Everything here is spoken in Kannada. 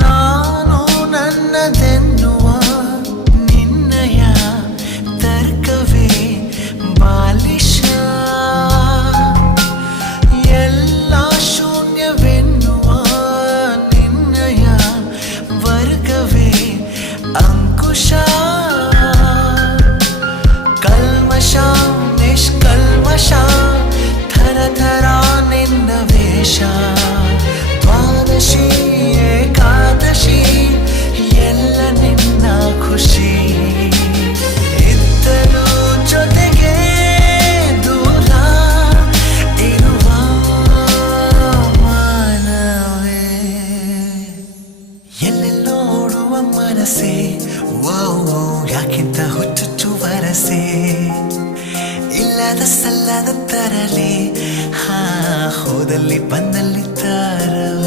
ನಾನು ನನ್ನದೆನ್ನುವ ನಿನ್ನಯ ತರ್ಕವೇ ಬಾಲಿಶ ಎಲ್ಲ ಶೂನ್ಯವೆನ್ನುವ ನಿನ್ನಯ ವರ್ಗವೇ ಅಂಕುಶ ಕಲ್ಮಶ ನಿಷ್ಕಲ್ಮಶ ಥರ ಥರ ನಿನ್ನ ವೇಷ ದ್ವಾದಶಿ ಏಕಾದಶಿ ಎಲ್ಲ ನಿನ್ನ ಖುಷಿ ಇದ್ದರೂ ಜೊತೆಗೆ ದೂರ ಇರುವ ಮಾನವೇ ಎಲ್ಲೆಲ್ಲೋ ಓಡುವ ಮನಸ್ಸೇ ಯಾಕಿಂತ ಹುಚ್ಚುಚ್ಚು ವರಸೆ ಇಲ್ಲದ ಸಲ್ಲದ ತರಲೆ ಹೋದಲ್ಲಿ ಬಂದಲ್ಲಿ ತರವೇ